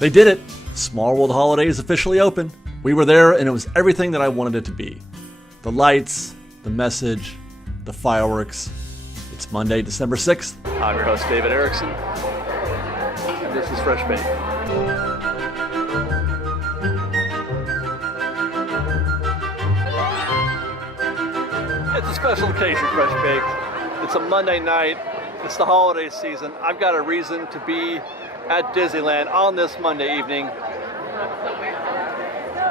They did it! Small World Holiday is officially open. We were there and it was everything that I wanted it to be. The lights, the message, the fireworks. It's Monday, December 6th. I'm your host, David Erickson, and this is Fresh Baked. It's a special occasion, Fresh Baked. It's a Monday night. It's the holiday season. I've got a reason to be at Disneyland on this Monday evening.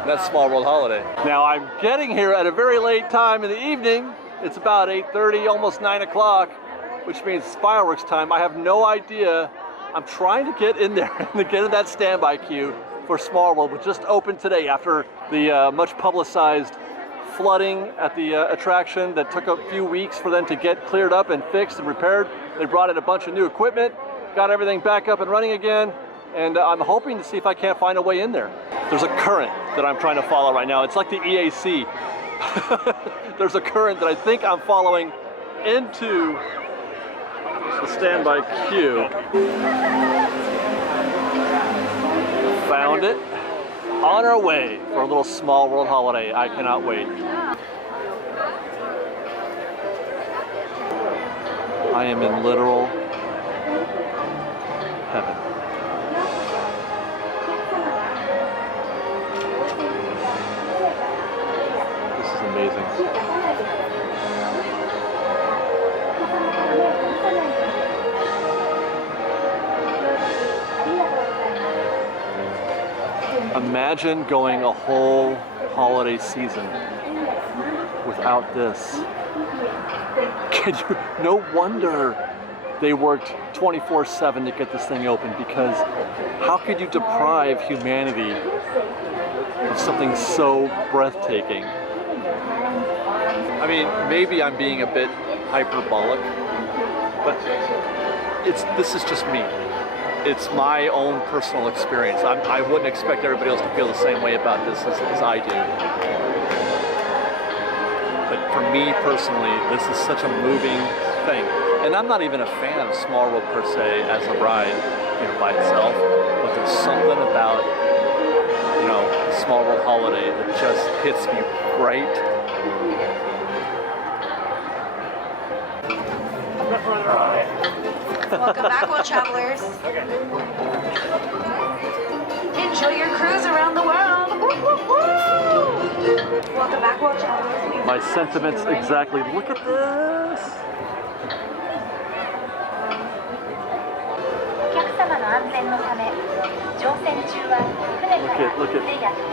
That's Small World Holiday. Now I'm getting here at a very late time in the evening. It's about 8:30, almost 9 o'clock, which means it's fireworks time. I have no idea. I'm trying to get in there and get in that standby queue for Small World, which just opened today after the much publicized flooding at the attraction that took a few weeks for them to get cleared up and fixed and repaired. They brought in a bunch of new equipment, got everything back up and running again, and I'm hoping to see if I can't find a way in there. There's a current that I'm trying to follow right now. It's like the EAC. There's a current that I think I'm following into the standby queue. Found it. On our way for a little Small World Holiday. I cannot wait. I am in literal heaven. This is amazing. Imagine going a whole holiday season without this. No wonder they worked 24/7 to get this thing open, because how could you deprive humanity of something so breathtaking? I mean, maybe I'm being a bit hyperbolic, but this is just me. It's my own personal experience. I wouldn't expect everybody else to feel the same way about this as I do. But for me personally, this is such a moving thing. And I'm not even a fan of Small World per se as a ride, by itself. But there's something about, the Small World Holiday that just hits me right. Welcome back, world travelers. Enjoy your cruise around the world. Welcome back, world travelers. My sentiments exactly. Look at this.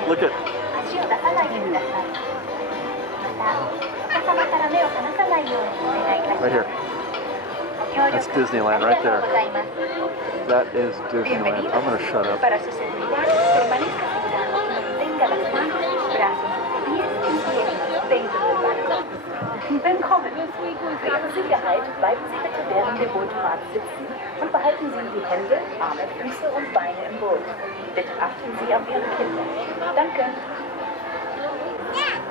Look at. Right here. That's Disneyland right there. That is Disneyland. I'm gonna shut up. Willkommen. Für Ihre Sicherheit bleiben Sie bitte während der Bootfahrt sitzen und behalten Sie die Hände, Arme, Füße und Beine im Boot. Bitte achten Sie auf Ihre Kinder. Danke.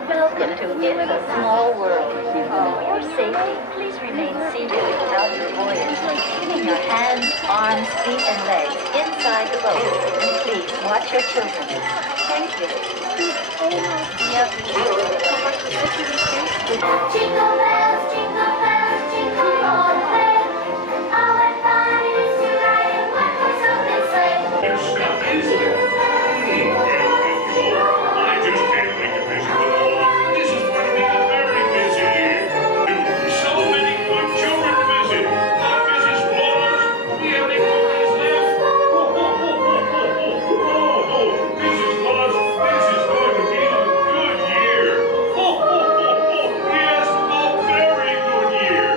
Welcome to In a Small World. For your safety, please remain seated throughout your voyage, keeping your hands, arms, feet, and legs inside the boat. And please watch your children. Thank you. Jingle bells, jingle all the way. Oh, what fun it is to ride in one horse open sleigh. I just can't wait to visit with all of you. This is going to be a very busy year. So many good children to visit. Not Mrs. Claus. We have any cookies left? Mrs. Claus, this is going to be a good year. Yes, a very good year.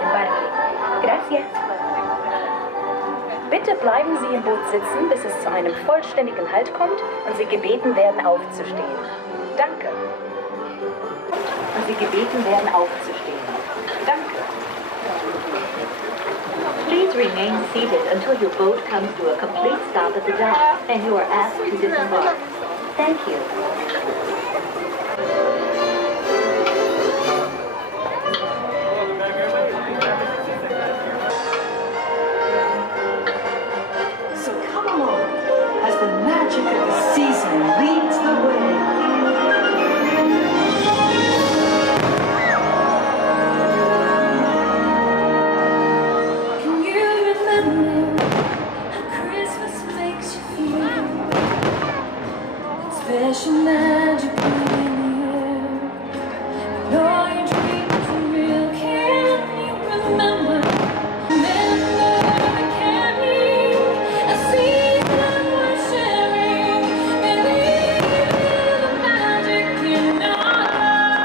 desembarque. Gracias. Bitte bleiben Sie im Boot sitzen, bis es zu einem vollständigen Halt kommt und Sie gebeten werden, aufzustehen. Danke. Und Sie gebeten werden, aufzustehen. Danke. Please remain seated until your boat comes to a complete stop at the dock and you are asked to disembark. Thank you. So come along as the magic of the season leads the way. Can you remember how Christmas makes you feel? Special magic in the air. And all your dreams are real. Can you remember? Remember the candy, a season we're sharing, and even the magic in our lives.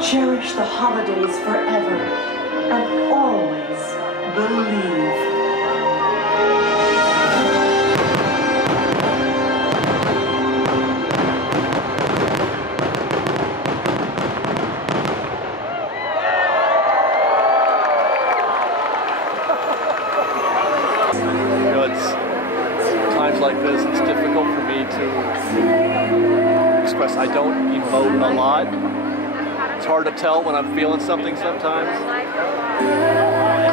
Cherish the holidays forever and always believe. You know, it's times like this, it's difficult for me to express. I don't emote a lot. It's hard to tell when I'm feeling something sometimes.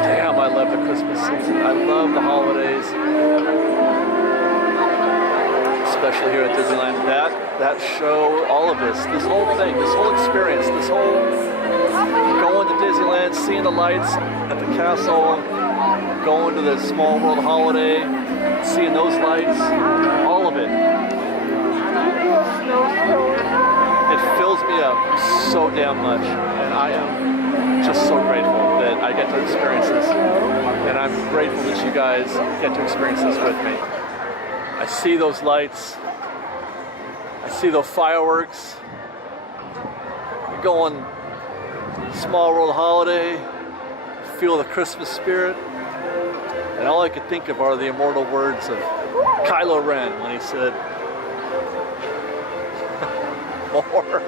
Damn, I love the Christmas season. I love the holidays. Especially here at Disneyland. That show, all of this whole thing, this whole experience, this whole going to Disneyland, seeing the lights at the castle, going to the Small World holiday, seeing those lights, all of it. It fills me up so damn much, and I am just so grateful that I get to experience this, and I'm grateful that you guys get to experience this with me. I see those lights, I see those fireworks, we go on Small World holiday, feel the Christmas spirit, and all I could think of are the immortal words of Kylo Ren when he said, more.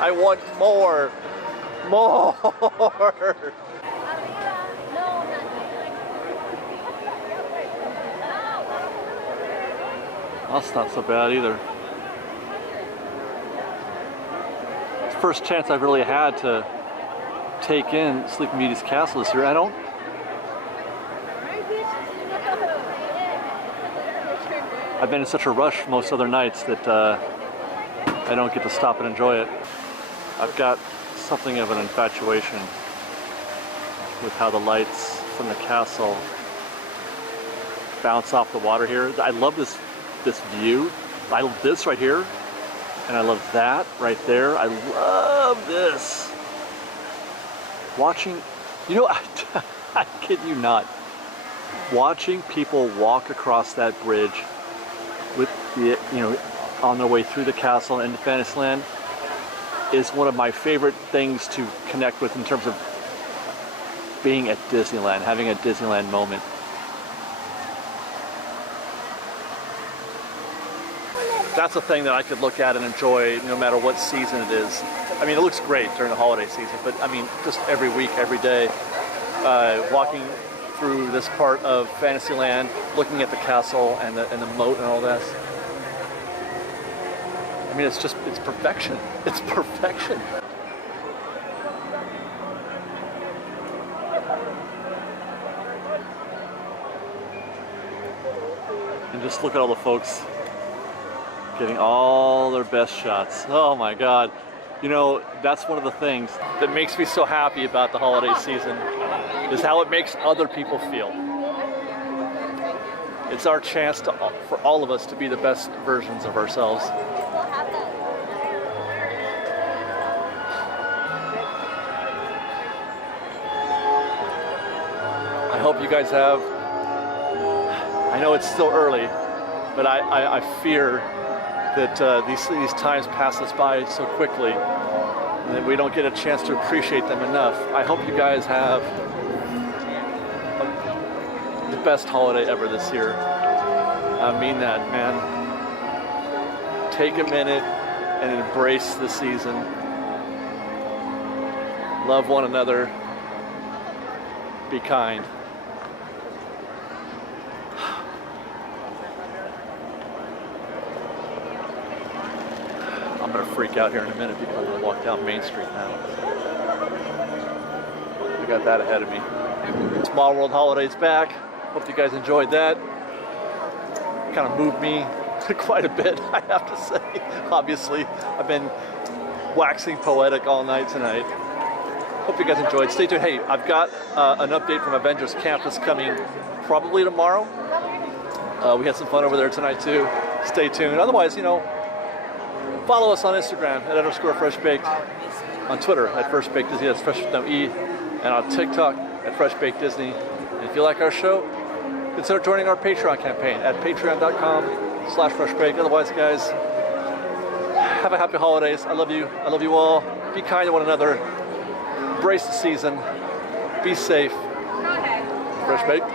I want more. More. That's not so bad either. It's the first chance I've really had to take in Sleeping Beauty's castle this year. I've been in such a rush most other nights that I don't get to stop and enjoy it. I've got something of an infatuation with how the lights from the castle bounce off the water here. I love this view. I love this right here, and I love that right there. I love this. Watching, you know, I kid you not, watching people walk across that bridge with the, you know, on their way through the castle into Fantasyland is one of my favorite things to connect with in terms of being at Disneyland, having a Disneyland moment. That's a thing that I could look at and enjoy no matter what season it is. I mean, it looks great during the holiday season, but I mean, just every week, every day, walking through this part of Fantasyland, looking at the castle and the moat and all this. I mean, it's perfection. It's perfection. And just look at all the folks getting all their best shots. Oh my God. You know, that's one of the things that makes me so happy about the holiday season, is how it makes other people feel. It's our chance for all of us to be the best versions of ourselves. I hope you guys have, I know it's still early, but I fear that these times pass us by so quickly and that we don't get a chance to appreciate them enough. I hope you guys have the best holiday ever this year. I mean that, man. Take a minute and embrace the season. Love one another. Be kind. I'm gonna freak out here in a minute because I'm gonna walk down Main Street now. We got that ahead of me. Small World Holidays back. Hope you guys enjoyed that. Kind of moved me quite a bit, I have to say. Obviously, I've been waxing poetic all night tonight. Hope you guys enjoyed. Stay tuned. Hey, I've got an update from Avengers Campus coming probably tomorrow. We had some fun over there tonight too. Stay tuned. Otherwise, you know, follow us on Instagram at _FreshBaked, on Twitter at FreshBakedDisney, that's Fresh with no E, and on TikTok at FreshBakedDisney. And if you like our show, consider joining our Patreon campaign at patreon.com/FreshBaked. Otherwise, guys, have a happy holidays. I love you. I love you all. Be kind to one another. Embrace the season. Be safe. Fresh Baked.